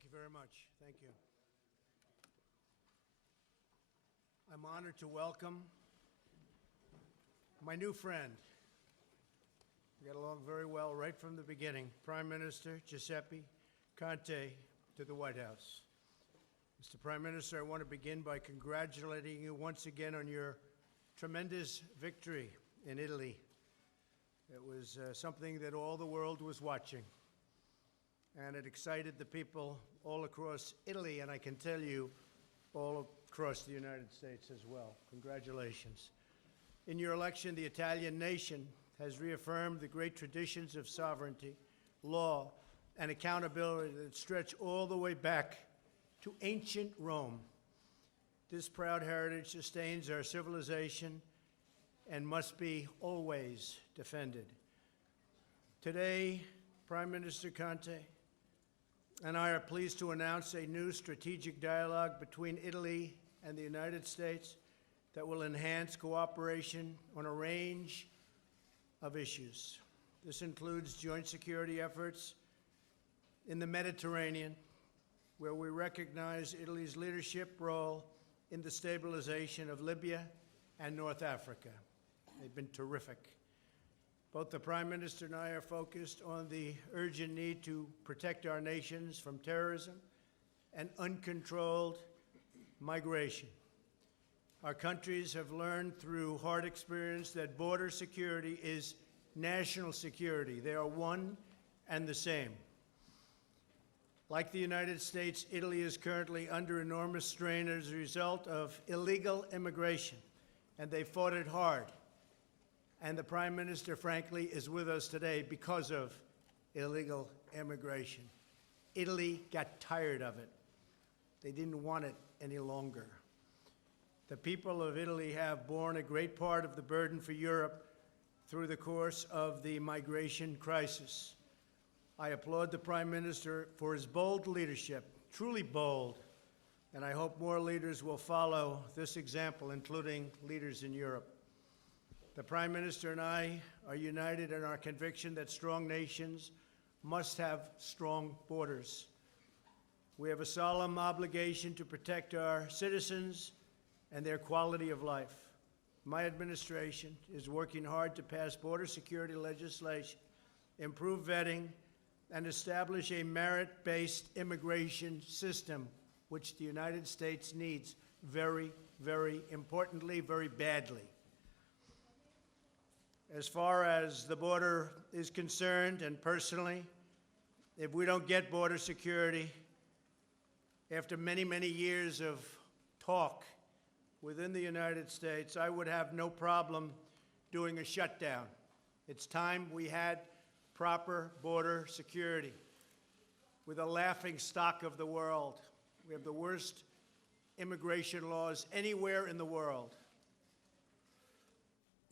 Thank you very much. Thank you. I'm honored to welcome my new friend. We got along very well right from the beginning, Prime Minister Giuseppe Conte, to the White House. Mr. Prime Minister, I want to begin by congratulating you once again on your tremendous victory in Italy. It was something that all the world was watching, and it excited the people all across Italy, and I can tell you, all across the United States as well. Congratulations. In your election, the Italian nation has reaffirmed the great traditions of sovereignty, law, and accountability that stretch all the way back to ancient Rome. This proud heritage sustains our civilization and must be always defended. Today, Prime Minister Conte and I are pleased to announce a new strategic dialogue between Italy and the United States that will enhance cooperation on a range of issues. This includes joint security efforts in the Mediterranean, where we recognize Italy's leadership role in the stabilization of Libya and North Africa. They've been terrific. Both the Prime Minister and I are focused on the urgent need to protect our nations from terrorism and uncontrolled migration. Our countries have learned through hard experience that border security is national security. They are one and the same. Like the United States, Italy is currently under enormous strain as a result of illegal immigration, and they fought it hard. And the Prime Minister, frankly, is with us today because of illegal immigration. Italy got tired of it. They didn't want it any longer. The people of Italy have borne a great part of the burden for Europe through the course of the migration crisis. I applaud the Prime Minister for his bold leadership, truly bold, and I hope more leaders will follow this example, including leaders in Europe. The Prime Minister and I are united in our conviction that strong nations must have strong borders. We have a solemn obligation to protect our citizens and their quality of life. My administration is working hard to pass border security legislation, improve vetting, and establish a merit-based immigration system, which the United States needs very, very importantly, very badly. As far as the border is concerned, and personally, if we don't get border security, after many, many years of talk within the United States, I would have no problem doing a shutdown. It's time we had proper border security. We're the laughing stock of the world. We have the worst immigration laws anywhere in the world.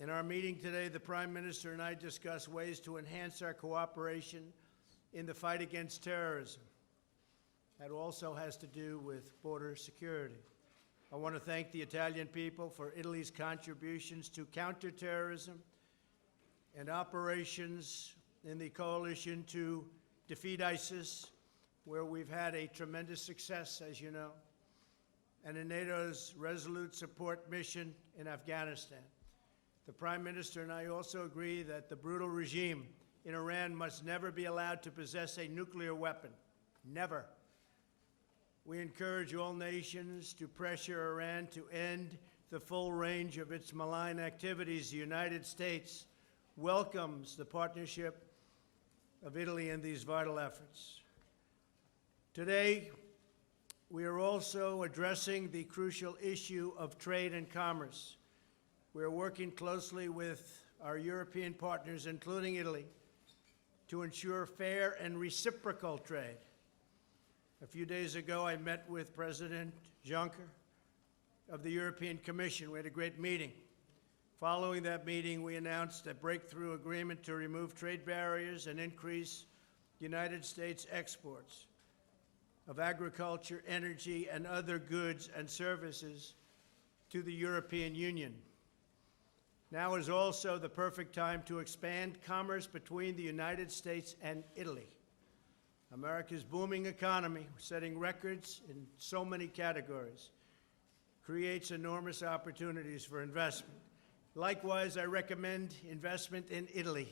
In our meeting today, the Prime Minister and I discussed ways to enhance our cooperation in the fight against terrorism. That also has to do with border security. I want to thank the Italian people for Italy's contributions to counterterrorism and operations in the coalition to defeat ISIS, where we've had a tremendous success, as you know, and in NATO's resolute support mission in Afghanistan. The Prime Minister and I also agree that the brutal regime in Iran must never be allowed to possess a nuclear weapon. Never. We encourage all nations to pressure Iran to end the full range of its malign activities. The United States welcomes the partnership of Italy in these vital efforts. Today, we are also addressing the crucial issue of trade and commerce. We are working closely with our European partners, including Italy, to ensure fair and reciprocal trade. A few days ago, I met with President Juncker of the European Commission. We had a great meeting. Following that meeting, we announced a breakthrough agreement to remove trade barriers and increase United States exports of agriculture, energy, and other goods and services to the European Union. Now is also the perfect time to expand commerce between the United States and Italy. America's booming economy, setting records in so many categories, creates enormous opportunities for investment. Likewise, I recommend investment in Italy.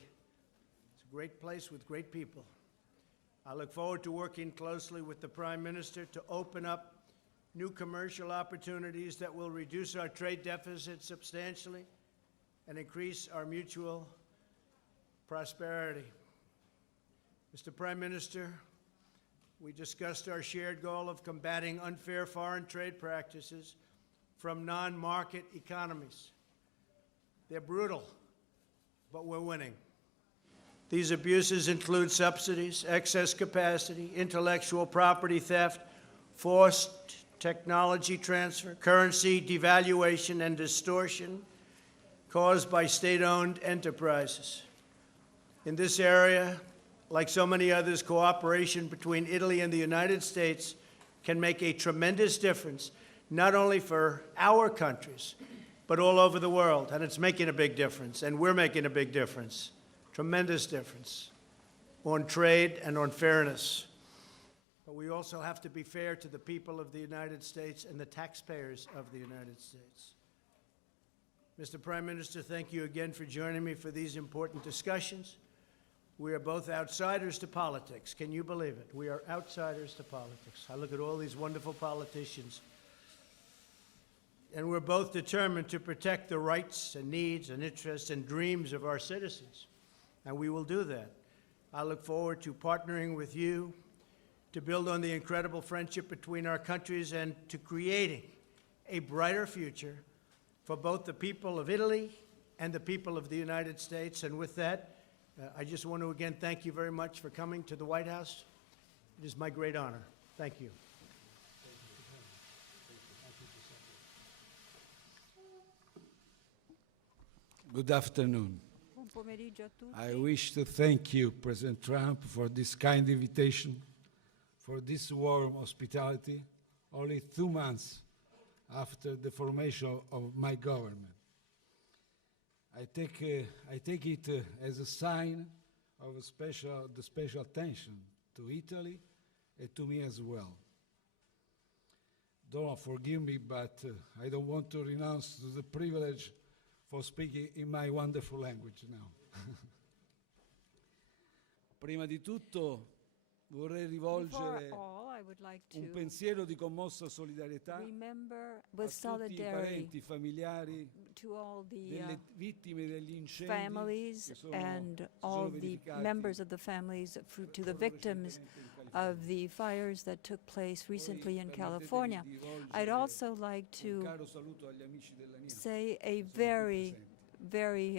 It's a great place with great people. I look forward to working closely with the Prime Minister to open up new commercial opportunities that will reduce our trade deficit substantially and increase our mutual prosperity. Mr. Prime Minister, we discussed our shared goal of combating unfair foreign trade practices from non-market economies. They're brutal, but we're winning. These abuses include subsidies, excess capacity, intellectual property theft, forced technology transfer, currency devaluation, and distortion caused by state-owned enterprises. In this area, like so many others, cooperation between Italy and the United States can make a tremendous difference, not only for our countries, but all over the world. And it's making a big difference, and we're making a big difference, tremendous difference on trade and on fairness. But we also have to be fair to the people of the United States and the taxpayers of the United States. Mr. Prime Minister, thank you again for joining me for these important discussions. We are both outsiders to politics. Can you believe it? We are outsiders to politics. I look at all these wonderful politicians, and we're both determined to protect the rights and needs and interests and dreams of our citizens, and we will do that. I look forward to partnering with you to build on the incredible friendship between our countries and to creating a brighter future for both the people of Italy and the people of the United States. And with that, I just want to again thank you very much for coming to the White House. It is my great honor. Thank you. Good afternoon. Buon pomeriggio a tutti. I wish to thank you, President Trump, for this kind invitation, for this warm hospitality, only 2 months after the formation of my government. I take it as a sign of the special attention to Italy and to me as well. Don't forgive me, but I don't want to renounce to the privilege for speaking in my wonderful language now. Prima di tutto vorrei rivolgere I would like to un pensiero di commossa solidarietà remember a with tutti i solidarity parenti, familiari to all the delle vittime degli incendi families che sono, and si all sono the verificati members of the families, to the victims of the fires that took place recently in California. I'd also like un to caro saluto agli amici della NIA. say a che sono qui very, presenti. very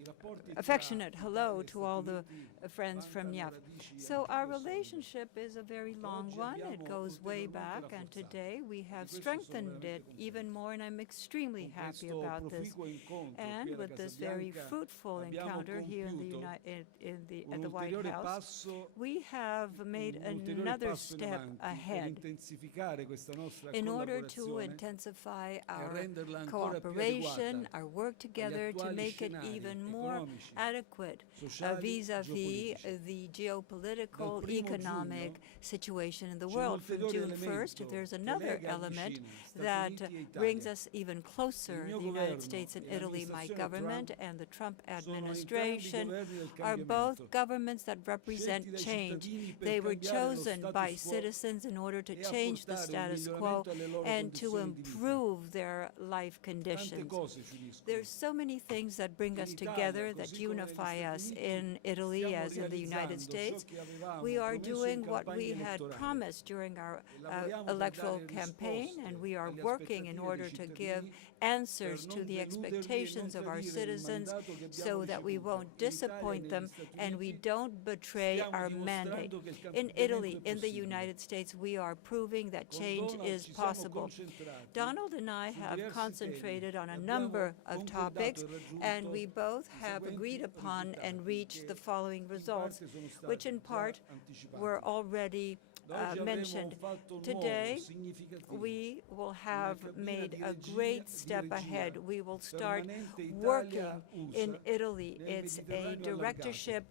I rapporti tra affectionate hello Italia e to all Stati the Uniti friends from vantano NIAF. radici So our antiche e solide. relationship is a very long Oggi one. abbiamo It goes way ulteriormente back, and rafforzato. today we have Di questo sono strengthened veramente it contento. even more, and I'm extremely Con happy questo about this. proficuo incontro qui And alla with Casa this very Bianca fruitful abbiamo encounter here in the compiuto at the White ulteriore House, passo, we have made un ulteriore another passo in step avanti per ahead intensificare questa nostra in order to collaborazione intensify e our renderla ancora più cooperation, adeguata our work agli together to attuali make it scenari even more economici, adequate sociali, vis-à-vis geopolitici. the geopolitical, Dal 1° economic giugno situation in the c'è un world. From ulteriore June 1st, elemento there's che another lega element vicino Stati that Uniti e brings Italia. us even closer, Il mio the United governo States and e Italy, my l'amministrazione government Trump and the Trump sono entrambi administration governi del are both cambiamento, governments that represent scelti dai change. cittadini per They were cambiare lo chosen status by quo citizens in order to e change the apportare un status quo miglioramento alle loro and to condizioni di vita. improve their life Tante conditions. cose ci uniscono. There's so many things that bring In us Italia, together, that così come negli unify Stati us Uniti, in Italy stiamo as in the United realizzando States. ciò che avevamo We are promesso in doing what we campagna had elettorale. promised during our E lavoriamo per electoral dare campaign, risposte and we are alle working in aspettative order dei to give cittadini answers per to non the deluderli e expectations non of our tradire il citizens mandato che abbiamo so that we ricevuto won't in Italia e disappoint negli them Stati and we Uniti. don't betray Stiamo our mandate. dimostrando che il In cambiamento Italy, è in the possibile. United States, we are proving that Con change Donald is ci siamo possible. concentrati Donald and I su have diversi concentrated temi on e a abbiamo number of concordato topics, e raggiunto and we both i have seguenti agreed upon and risultati reached the che following in results, parte sono stati which in già part anticipati. were already Da oggi avremo mentioned. un fatto nuovo, Today, significativo, we will have cabina made di a regia- great di step regia ahead. We will start permanente working Italia-USA in Italy. nel It's a Mediterraneo directorship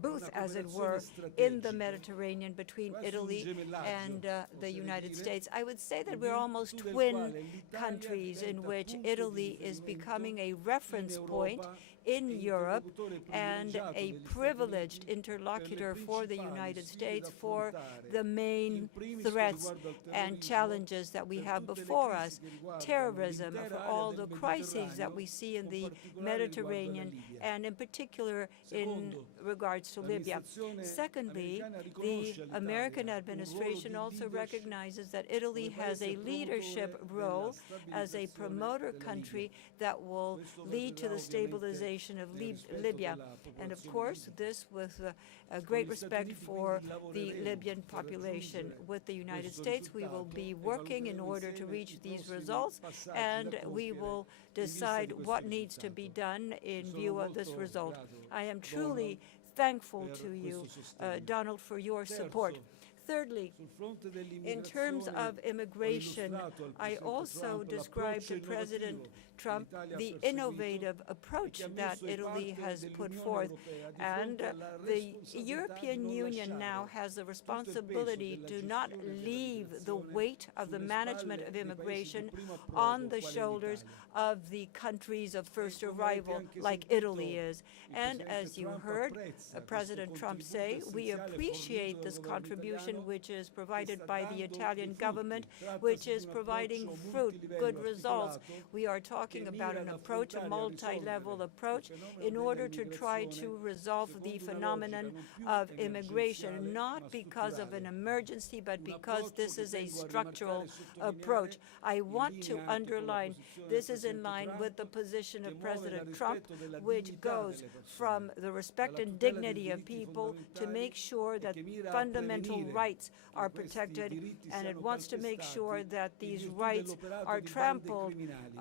booth, as it were, in the Mediterranean between Italy and the United States. I would say that we're almost twin countries in which Italy is becoming a reference point in Europe and a privileged interlocutor for the United States for the main threats and challenges that we have before us, terrorism, for all the crises that we see in the Mediterranean, and in particular in regards to Libya. Secondly, the American administration also recognizes that Italy has a leadership role as a promoter country that will lead to the stabilization of Libya. And of course, this with a great respect for the Libyan population. With the United States, we will be working in order to reach these results, and we will decide what needs to be done in view of this result. I am truly thankful to you, Donald, for your support. Thirdly, in terms of immigration, I also described to President Trump the innovative approach that Italy has put forth. And the European Union now has the responsibility to not leave the weight of the management of immigration on the shoulders of the countries of first arrival, like Italy is. And as you heard President Trump say, we appreciate this contribution which is provided by the Italian government, which is providing fruit, good results. We are talking about an approach, a multi-level approach, in order to try to resolve the phenomenon of immigration, not because of an emergency, but because this is a structural approach. I want to underline this is in line with the position of President Trump, which goes from the respect and dignity of people to make sure that fundamental rights are protected, and it wants to make sure that these rights are trampled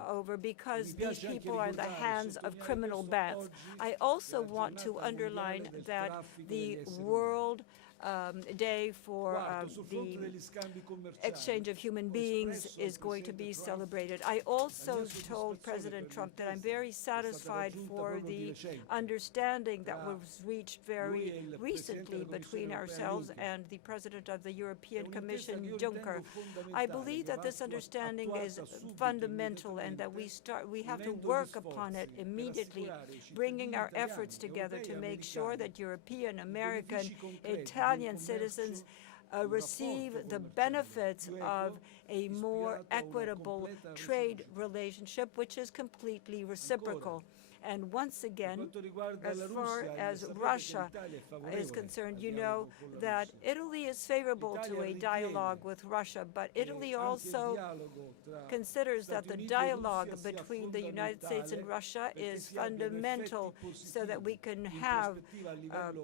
over because these people are in the hands of criminal bands. I also want to underline that the World Day for the exchange of human beings is going to be celebrated. I also told President Trump that I'm very satisfied for the understanding that was reached very recently between ourselves and the President of the European Commission, Juncker. I believe that this understanding is fundamental and that we have to work upon it immediately, bringing our efforts together to make sure that European, American, Italian citizens receive the benefits of a more equitable trade relationship, which is completely reciprocal. And once again, as far as Russia is concerned, you know that Italy is favorable to a dialogue with Russia, but Italy also considers that the dialogue between the United States and Russia is fundamental so that we can have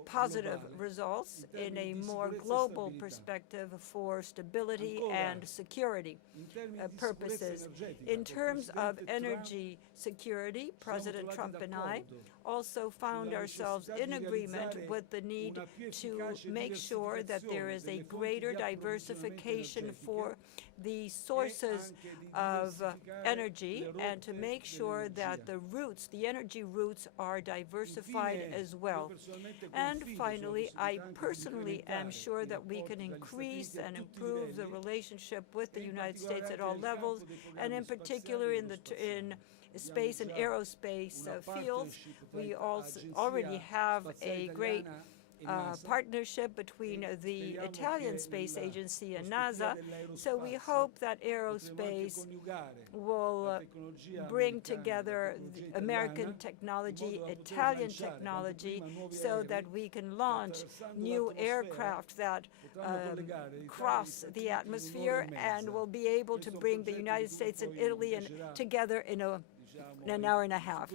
positive results in a more global perspective for stability and security purposes. In terms of energy security, President Trump and I also found ourselves in agreement with the need to make sure that there is a greater diversification for the sources of energy and to make sure that the energy routes are diversified as well. And finally, I personally am sure that we can increase and improve the relationship with the United States at all levels, and in particular in space and aerospace fields. We also already have a great partnership between the Italian Space Agency and NASA, so we hope that aerospace will bring together American technology, Italian technology, so that we can launch new aircraft that cross the atmosphere and will be able to bring the United States and Italy together in an hour and a half.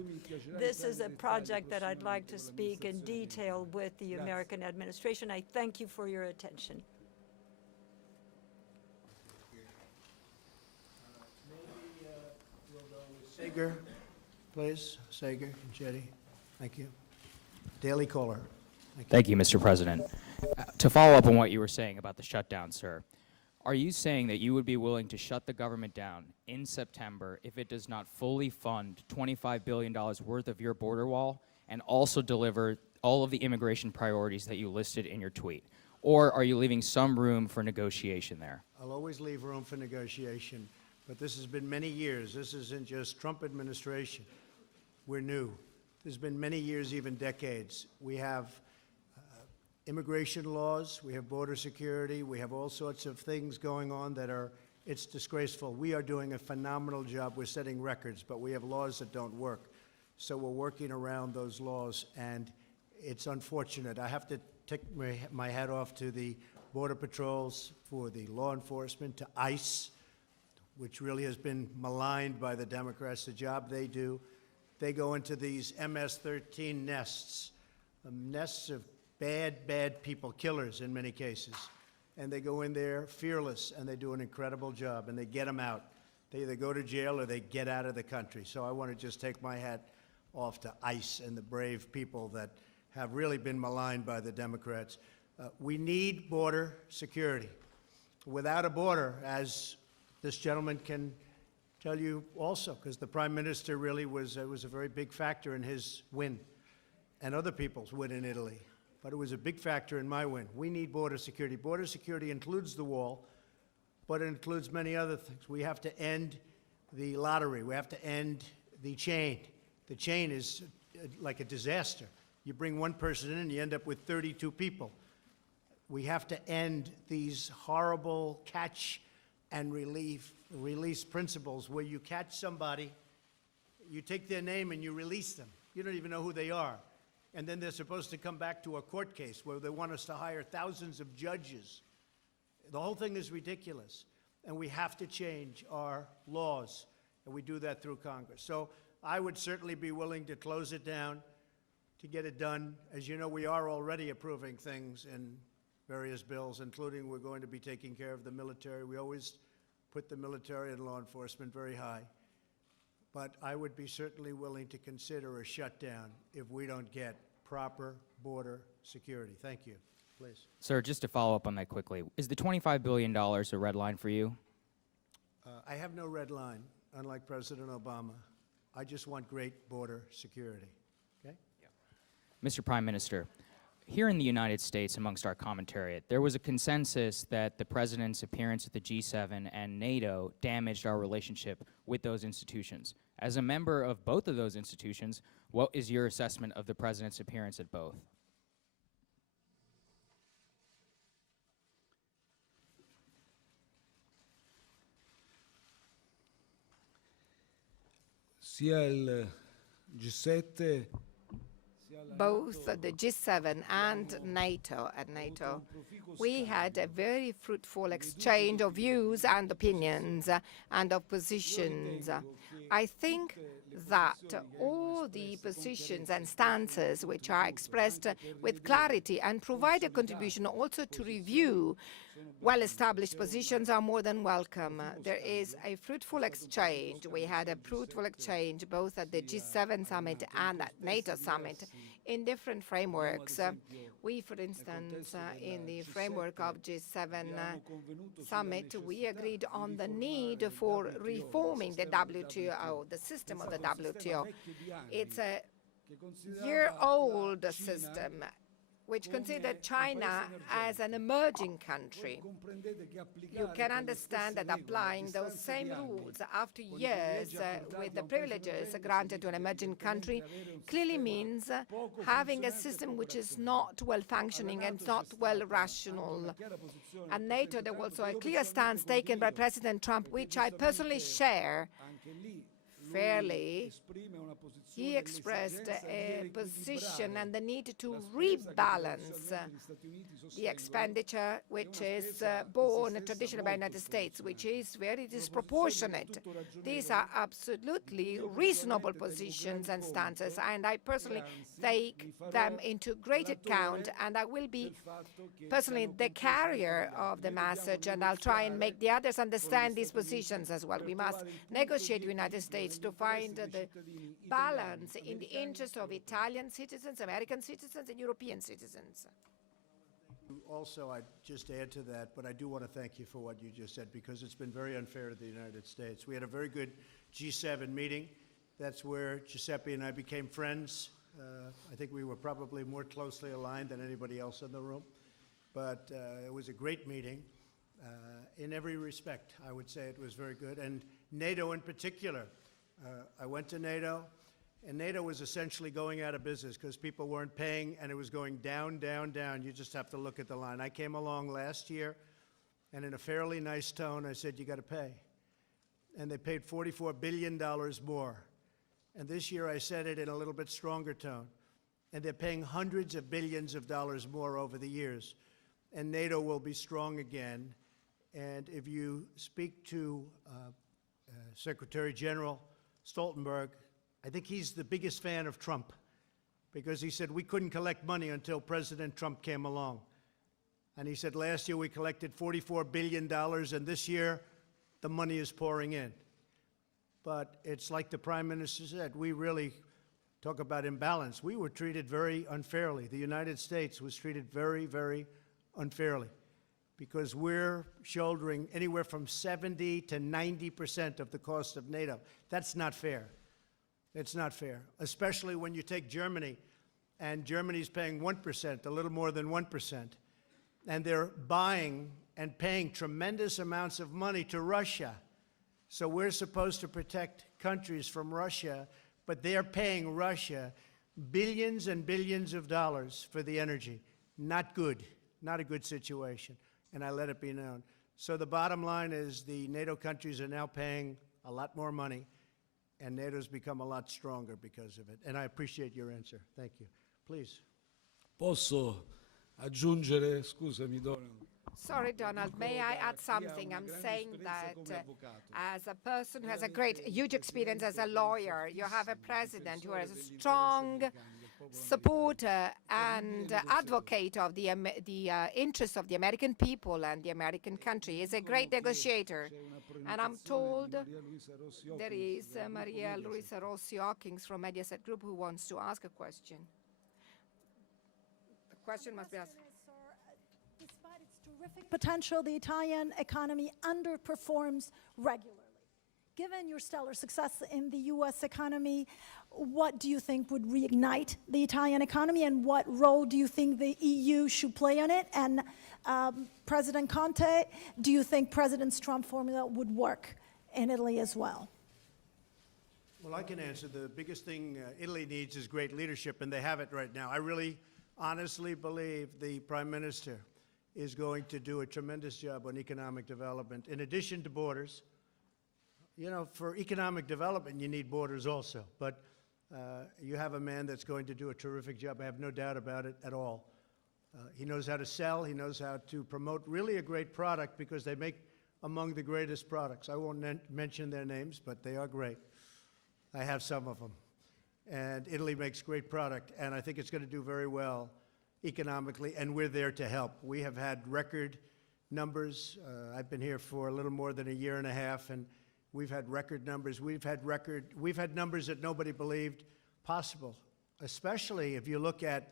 This is a project that I'd like to speak in detail with the American administration. I thank you for your attention. Maybe we'll go with Sager, please. Sager and Jetty. Thank you. Daily Caller. Thank you, Mr. President. To follow up on what you were saying about the shutdown, sir, are you saying that you would be willing to shut the government down in September if it does not fully fund $25 billion worth of your border wall and also deliver all of the immigration priorities that you listed in your tweet? Or are you leaving some room for negotiation there? I'll always leave room for negotiation, but this has been many years. This isn't just Trump administration. We're new. There's been many years, even decades. We have immigration laws, we have border security, we have all sorts of things going on that are, it's disgraceful. We are doing a phenomenal job. We're setting records, but we have laws that don't work. So we're working around those laws, and it's unfortunate. I have to take my hat off to the Border Patrols, for the law enforcement, to ICE, which really has been maligned by the Democrats, the job they do. They go into these MS-13 nests, nests of bad people, killers in many cases. And they go in there fearless, and they do an incredible job, and they get them out. They either go to jail or they get out of the country. So I want to just take my hat off to ICE and the brave people that have really been maligned by the Democrats. We need border security. Without a border, as this gentleman can tell you also, because the Prime Minister really was a very big factor in his win and other people's win in Italy. But it was a big factor in my win. We need border security. Border security includes the wall, but it includes many other things. We have to end the lottery. We have to end the chain. The chain is like a disaster. You bring one person in and you end up with 32 people. We have to end these horrible catch and release principles where you catch somebody, you take their name and you release them. You don't even know who they are. And then they're supposed to come back to a court case where they want us to hire thousands of judges. The whole thing is ridiculous. And we have to change our laws, and we do that through Congress. So I would certainly be willing to close it down, to get it done. As you know, we are already approving things in various bills, including we're going to be taking care of the military. We always put the military and law enforcement very high. But I would be certainly willing to consider a shutdown if we don't get proper border security. Thank you. Please. Sir, just to follow up on that quickly, is the $25 billion a red line for you? I have no red line, unlike President Obama. I just want great border security. Okay? Mr. Prime Minister, here in the United States, amongst our commentariat, there was a consensus that the President's appearance at the G7 and NATO damaged our relationship with those institutions. As a member of both of those institutions, what is your assessment of the President's appearance at both? Sia il G7 both the G7 and NATO, we had a very fruitful exchange of views and opinions and of positions. I think that all the positions and stances which are expressed with clarity and provide a contribution also to review well-established positions are more than welcome. There is a fruitful exchange. We had a fruitful exchange both at the G7 summit and at NATO summit in different frameworks. We, for instance, in the framework of G7 summit, we agreed on the need for reforming the WTO, the system of the WTO. It's a year-old system which considered China as an emerging country. You can understand that applying those same rules after years with the privileges granted to an emerging country clearly means having a system which is not well-functioning and not well-rational. And NATO, there was also a clear stance taken by President Trump, which I personally share fairly. He expressed a position and the need to rebalance the expenditure which is borne traditionally by the United States, which is very disproportionate. These are absolutely reasonable positions and stances, and I personally take them into great account, and I will be personally the carrier of the message, and I'll try and make the others understand these positions as well. We must negotiate with the United States to find the balance in the interest of Italian citizens, American citizens, and European citizens. Also, I'd just add to that, but I do want to thank you for what you just said, because it's been very unfair to the United States. We had a very good G7 meeting. That's where Giuseppe and I became friends. I think we were probably more closely aligned than anybody else in the room. But it was a great meeting. In every respect, I would say it was very good. And NATO in particular. I went to NATO, and NATO was essentially going out of business because people weren't paying, and it was going down, down, down. You just have to look at the line. I came along last year, and in a fairly nice tone, I said, you got to pay. And they paid $44 billion more. And this year, I said it in a little bit stronger tone. And they're paying hundreds of billions of dollars more over the years. And NATO will be strong again. And if you speak to Secretary General Stoltenberg, I think he's the biggest fan of Trump because he said we couldn't collect money until President Trump came along. And he said last year we collected $44 billion, and this year the money is pouring in. But it's like the Prime Minister said, we really talk about imbalance. We were treated very unfairly. The United States was treated very, very unfairly because we're shouldering anywhere from 70 to 90% of the cost of NATO. That's not fair. It's not fair, especially when you take Germany, and Germany's paying 1%, a little more than 1%, and they're buying and paying tremendous amounts of money to Russia. So we're supposed to protect countries from Russia, but they're paying Russia billions and billions of dollars for the energy. Not good, not a good situation, and I let it be known. So the bottom line is the NATO countries are now paying a lot more money, and NATO's become a lot stronger because of it. And I appreciate your answer. Thank you. Please. Posso aggiungere, scusami Donald. Sorry, Donald, may I add something? I'm saying that as a person who has a huge experience as a lawyer, you have a president who is a strong supporter and advocate of the interests of the American people and the American country. He's a great negotiator. And I'm told there is Maria Luisa Rossi Hawkins from Mediaset Group who wants to ask a question. The question must be asked. Despite its terrific potential, the Italian economy underperforms regularly. Given your stellar success in the U.S. economy, what do you think would reignite the Italian economy, and what role do you think the EU should play on it? And President Conte, do you think President Trump's formula would work in Italy as well? Well, I can answer. The biggest thing Italy needs is great leadership, and they have it right now. I really honestly believe the Prime Minister is going to do a tremendous job on economic development. In addition to borders, you know, for economic development, you need borders also. But you have a man that's going to do a terrific job. I have no doubt about it at all. He knows how to sell. He knows how to promote really a great product because they make among the greatest products. I won't mention their names, but they are great. I have some of them. And Italy makes great product, and I think it's going to do very well economically, and we're there to help. We have had record numbers. I've been here for a little more than a year and a half, and we've had record numbers. We've had numbers that nobody believed possible, especially if you look at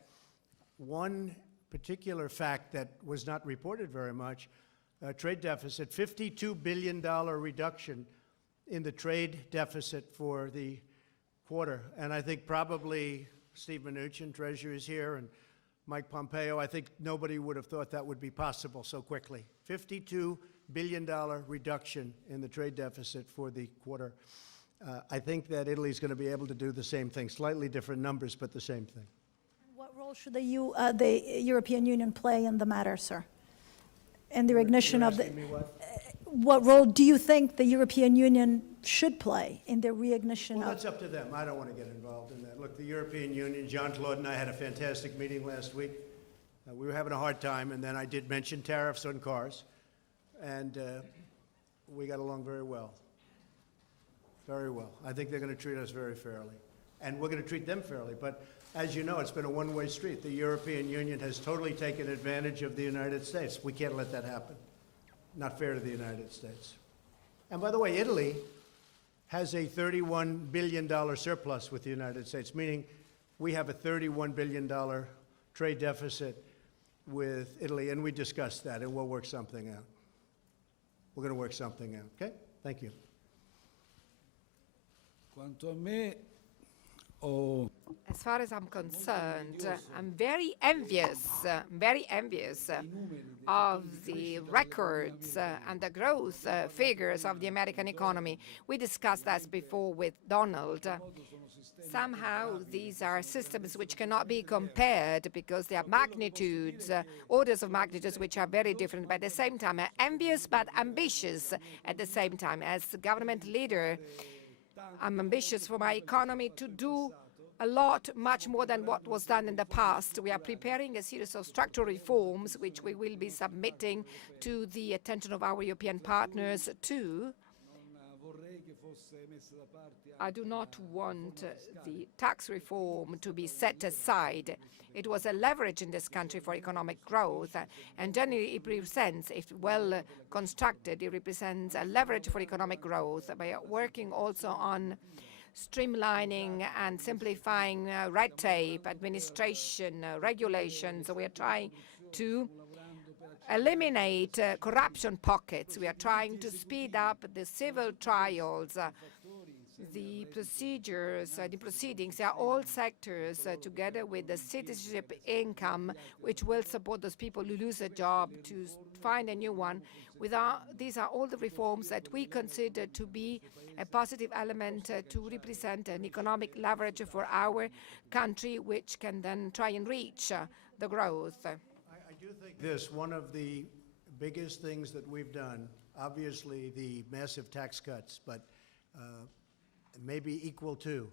one particular fact that was not reported very much, trade deficit, $52 billion reduction in the trade deficit for the quarter. And I think probably Steve Mnuchin, Treasurer, is here, and Mike Pompeo, I think nobody would have thought that would be possible so quickly. $52 billion reduction in the trade deficit for the quarter. I think that Italy's going to be able to do the same thing, slightly different numbers, but the same thing. What role should the European Union play in the matter, sir? In the recognition of the... You're asking me what? What role do you think the European Union should play in the reignition Well, of... that's up to them. I don't want to get involved in that. Look, the European Union, Jean-Claude and I had a fantastic meeting last week. We were having a hard time, and then I did mention tariffs on cars, and we got along very well. Very well. I think they're going to treat us very fairly, and we're going to treat them fairly. But as you know, it's been a one-way street. The European Union has totally taken advantage of the United States. We can't let that happen. Not fair to the United States. And by the way, Italy has a $31 billion surplus with the United States, meaning we have a $31 billion trade deficit with Italy, and we discussed that, and we'll work something out. We're going to work something out, okay? Thank you. Quanto a me, o As far as I'm concerned, I'm very envious of the records and the growth figures of the American economy. We discussed that before with Donald. Somehow, these are systems which cannot be compared because they have magnitudes, orders of magnitudes which are very different. But at the same time, envious but ambitious at the same time. As government leader, I'm ambitious for my economy to do a lot, much more than what was done in the past. We are preparing a series of structural reforms which we will be submitting to the attention of our European partners too. I do not want the tax reform to be set aside. It was a leverage in this country for economic growth, and generally it represents, if well constructed, it represents a leverage for economic growth by working also on streamlining and simplifying red tape, administration, regulations. We are trying to eliminate corruption pockets. We are trying to speed up the civil trials, the procedures, the proceedings. They are all sectors together with the citizenship income, which will support those people who lose a job to find a new one. These are all the reforms that we consider to be a positive element to represent an economic leverage for our country, which can then try and reach the growth. I do think this, one of the biggest things that we've done, obviously the massive tax cuts, but maybe equal to,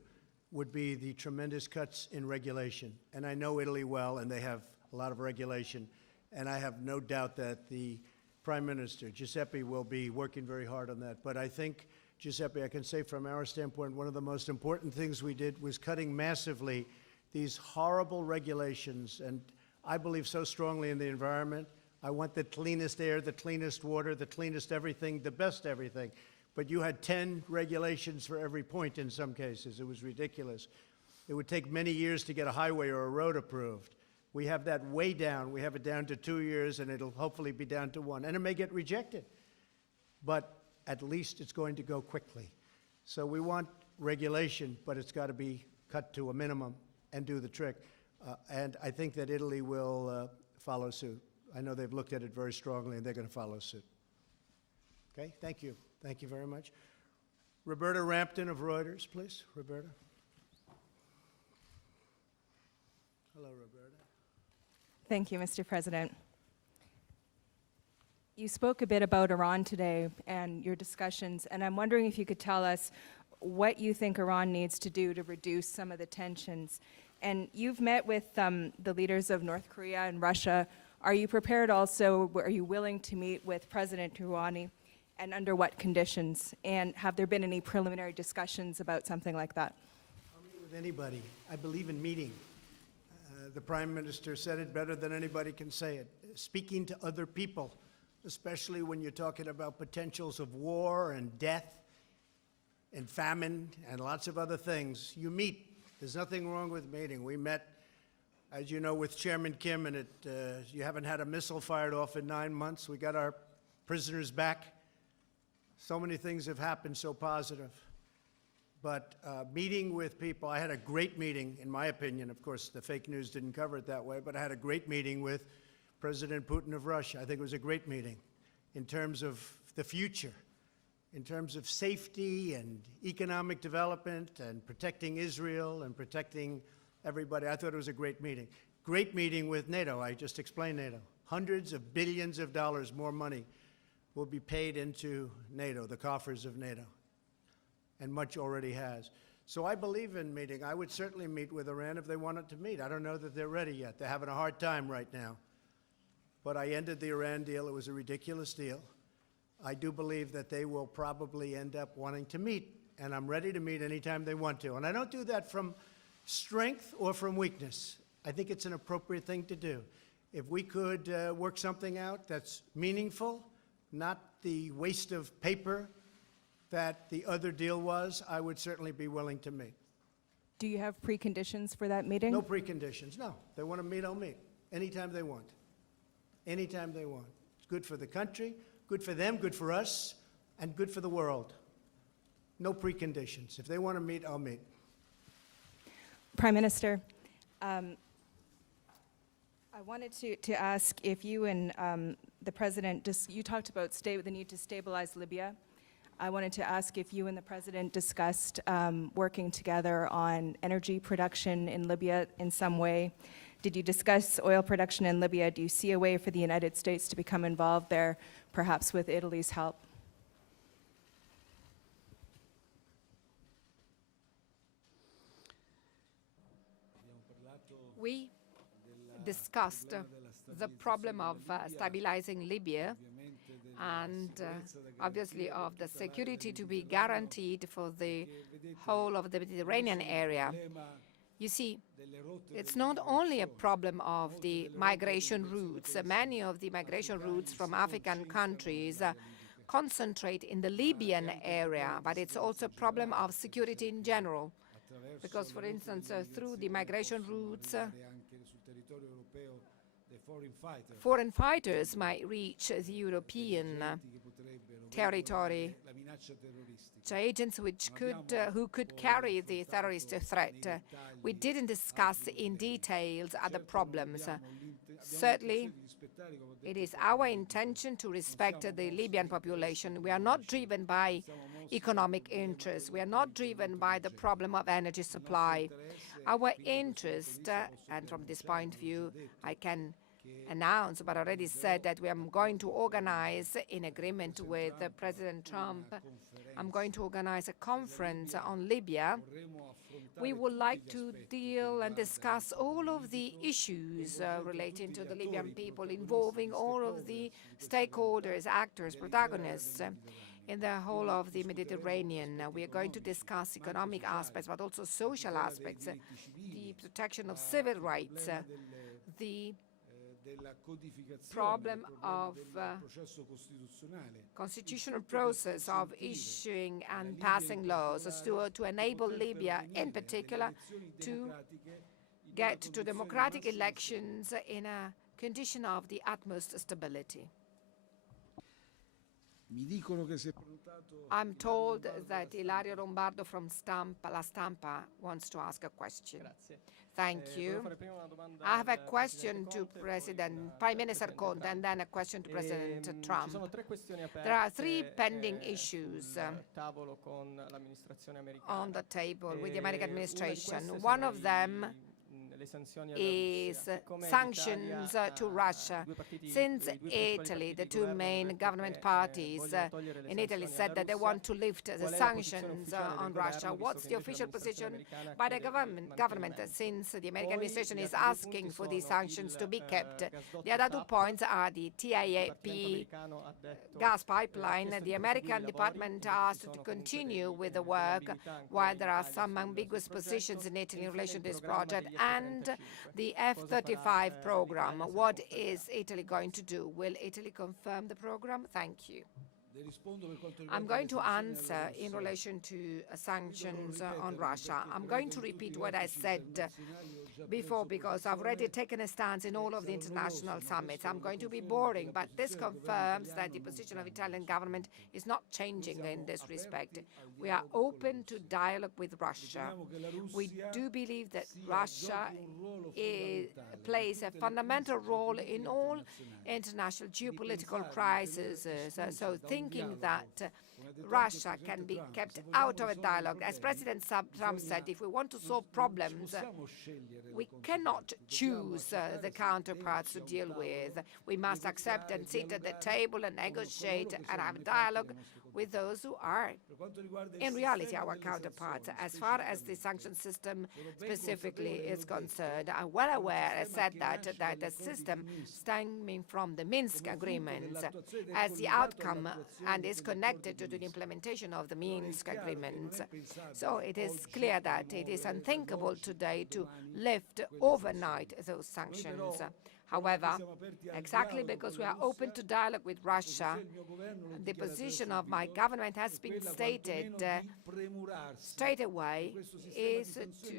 would be the tremendous cuts in regulation. And I know Italy well, and they have a lot of regulation, and I have no doubt that the Prime Minister, Giuseppe, will be working very hard on that. But I think, Giuseppe, I can say from our standpoint, one of the most important things we did was cutting massively these horrible regulations. And I believe so strongly in the environment. I want the cleanest air, the cleanest water, the cleanest everything, the best everything. But you had 10 regulations for every point in some cases. It was ridiculous. It would take many years to get a highway or a road approved. We have that way down. We have it down to 2 years, and it'll hopefully be down to 1. And it may get rejected, but at least it's going to go quickly. So we want regulation, but it's got to be cut to a minimum and do the trick. And I think that Italy will follow suit. I know they've looked at it very strongly, and they're going to follow suit. Okay, thank you. Thank you very much. Roberta Rampton of Reuters, please. Roberta. Hello, Roberta. Thank you, Mr. President. You spoke a bit about Iran today and your discussions, and I'm wondering if you could tell us what you think Iran needs to do to reduce some of the tensions. And you've met with the leaders of North Korea and Russia. Are you prepared also, are you willing to meet with President Rouhani, and under what conditions? And have there been any preliminary discussions about something like that? I'll meet with anybody. I believe in meeting. The Prime Minister said it better than anybody can say it. Speaking to other people, especially when you're talking about potentials of war and death and famine and lots of other things, you meet. There's nothing wrong with meeting. We met, as you know, with Chairman Kim, and you haven't had a missile fired off in 9 months. We got our prisoners back. So many things have happened so positive. But meeting with people, I had a great meeting, in my opinion. Of course, the fake news didn't cover it that way, but I had a great meeting with President Putin of Russia. I think it was a great meeting in terms of the future, in terms of safety and economic development and protecting Israel and protecting everybody. I thought it was a great meeting. Great meeting with NATO. I just explained NATO. Hundreds of billions of dollars more money will be paid into NATO, the coffers of NATO, and much already has. So I believe in meeting. I would certainly meet with Iran if they wanted to meet. I don't know that they're ready yet. They're having a hard time right now. But I ended the Iran deal. It was a ridiculous deal. I do believe that they will probably end up wanting to meet, and I'm ready to meet anytime they want to. And I don't do that from strength or from weakness. I think it's an appropriate thing to do. If we could work something out that's meaningful, not the waste of paper that the other deal was, I would certainly be willing to meet. Do you have preconditions for that meeting? No preconditions, no. They want to meet, I'll meet. Anytime they want. Anytime they want. It's good for the country, good for them, good for us, and good for the world. No preconditions. If they want to meet, I'll meet. Prime Minister, I wanted to ask if you and the President, you talked about the need to stabilize Libya. I wanted to ask if you and the President discussed working together on energy production in Libya in some way. Did you discuss oil production in Libya? Do you see a way for the United States to become involved there, perhaps with Italy's help? We discussed the problem of stabilizing Libya and obviously of the security to be guaranteed for the whole of the Mediterranean area. You see, it's not only a problem of the migration routes. Many of the migration routes from African countries concentrate in the Libyan area, but it's also a problem of security in general. Because, for instance, through the migration routes, foreign fighters might reach the European territory, agents who could carry the terrorist threat. We didn't discuss in details other problems. Certainly, it is our intention to respect the Libyan population. We are not driven by economic interests. We are not driven by the problem of energy supply. Our interest, and from this point of view, I can announce, but already said that we are going to organize, in agreement with President Trump, I'm going to organize a conference on Libya. We would like to deal and discuss all of the issues relating to the Libyan people, involving all of the stakeholders, actors, protagonists in the whole of the Mediterranean. We are going to discuss economic aspects, but also social aspects, the protection of civil rights, the problem of constitutional process of issuing and passing laws to enable Libya, in particular, to get to democratic elections in a condition of the utmost stability. I'm told that Ilario Lombardo from La Stampa wants to ask a question. Thank you. I have a question to Prime Minister Conte and then a question to President Trump. There are three pending issues on the table with the American administration. One of them is sanctions to Russia. Since Italy, the two main government parties in Italy said that they want to lift the sanctions on Russia, what's the official position by the government since the American administration is asking for these sanctions to be kept? The other 2 points are the TAP gas pipeline. The American department asked to continue with the work while there are some ambiguous positions in Italy in relation to this project, and the F-35 program. What is Italy going to do? Will Italy confirm the program? Thank you. I'm going to answer in relation to sanctions on Russia. I'm going to repeat what I said before because I've already taken a stance in all of the international summits. I'm going to be boring, but this confirms that the position of the Italian government is not changing in this respect. We are open to dialogue with Russia. We do believe that Russia plays a fundamental role in all international geopolitical crises. So thinking that Russia can be kept out of a dialogue, as President Trump said, if we want to solve problems, we cannot choose the counterparts to deal with. We must accept and sit at the table and negotiate and have dialogue with those who are, in reality, our counterparts. As far as the sanction system specifically is concerned, I'm well aware, I said that the system stemming from the Minsk agreements as the outcome and is connected to the implementation of the Minsk agreements. So it is clear that it is unthinkable today to lift overnight those sanctions. However, exactly because we are open to dialogue with Russia, the position of my government has been stated straight away is to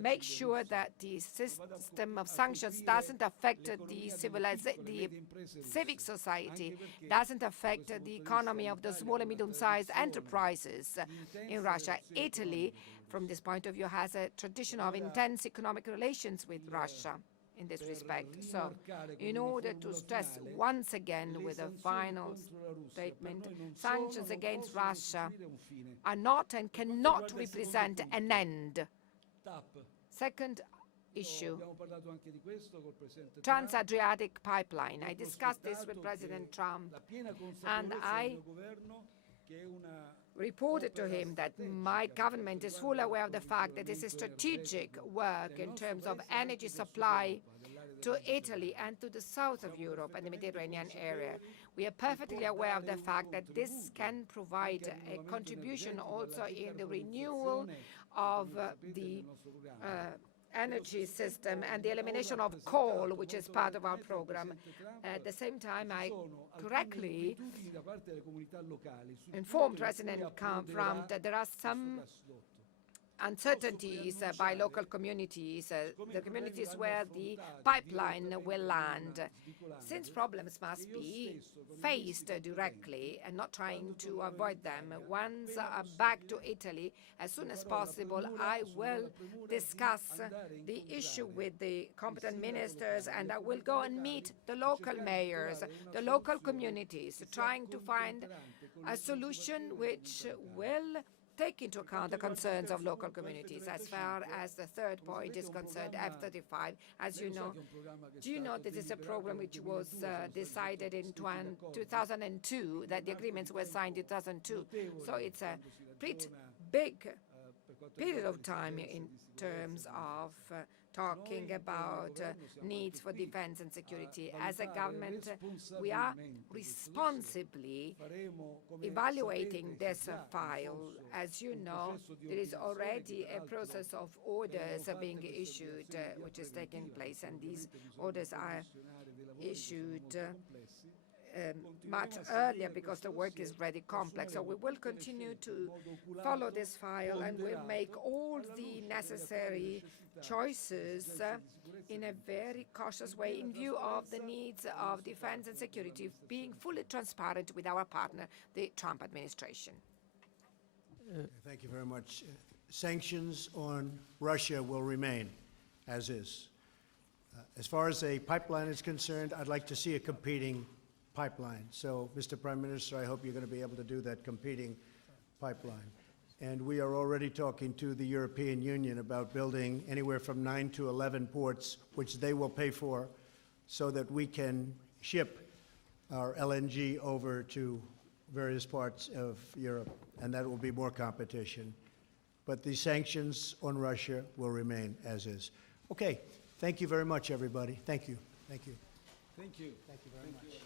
make sure that the system of sanctions doesn't affect the civic society, doesn't affect the economy of the small and medium-sized enterprises in Russia. Italy, from this point of view, has a tradition of intense economic relations with Russia in this respect. So, in order to stress once again with a final statement, sanctions against Russia are not and cannot represent an end. Second issue, Trans-Adriatic pipeline. I discussed this with President Trump, and I reported to him that my government is fully aware of the fact that this is strategic work in terms of energy supply to Italy and to the south of Europe and the Mediterranean area. We are perfectly aware of the fact that this can provide a contribution also in the renewal of the energy system and the elimination of coal, which is part of our program. At the same time, I correctly informed President Trump that there are some uncertainties by local communities, the communities where the pipeline will land, since problems must be faced directly and not trying to avoid them. Once back to Italy, as soon as possible, I will discuss the issue with the competent ministers, and I will go and meet the local mayors, the local communities, trying to find a solution which will take into account the concerns of local communities. As far as the third point is concerned, F-35, as you know, do you know this is a program which was decided in 2002, that the agreements were signed in 2002. So it's a pretty big period of time in terms of talking about needs for defense and security. As a government, we are responsibly evaluating this file. As you know, there is already a process of orders being issued, which is taking place, and these orders are issued much earlier because the work is very complex. So we will continue to follow this file, and we'll make all the necessary choices in a very cautious way in view of the needs of defense and security, being fully transparent with our partner, the Trump administration. Thank you very much. Sanctions on Russia will remain as is. As far as a pipeline is concerned, I'd like to see a competing pipeline. So, Mr. Prime Minister, I hope you're going to be able to do that competing pipeline. And we are already talking to the European Union about building anywhere from 9 to 11 ports, which they will pay for, so that we can ship our LNG over to various parts of Europe, and that will be more competition. But the sanctions on Russia will remain as is. Okay, thank you very much, everybody. Thank you. Thank you. Thank you. Thank you very much.